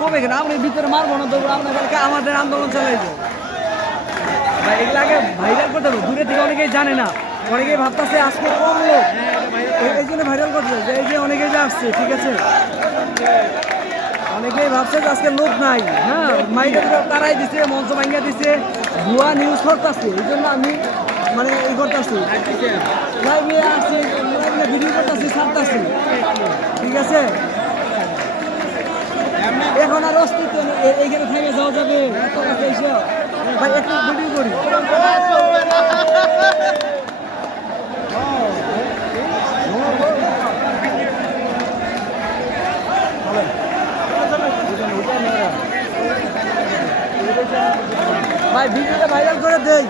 কবে কেন আপনি ভিতরে মারবো না, তবু আপনাদেরকে আমাদের আন্দোলন যাবে ভাই এগুলাকে ভাইরাল করতে হবে। দূরে থেকে অনেকেই জানে না। অনেকেই ভাবতেছে আজকে কম লোক। এই- জন্য ভাইরাল করতে যে এই যে অনেকেই যে আসছে ঠিক আছে? অনেকেই ভাবছে যে আজকে লোক নাই হ্যাঁ মাইকে তারাই দিছে, মঞ্চ ভাঙ্গা দিছে। ভুয়া নিউজ করতেছে। এই জন্য আমি মানে এই করতেছি। লাইভে আসছি ভিডিও করতেছি, ছাড়তেছি। ঠিক আছে? এখন আর অস্তিত্ব এইখানে থেমে যাওয়া যাবে। ভাই, একটু ভিডিও করি। ভাই, ভিডিওটা ভাইরাল করে দেই।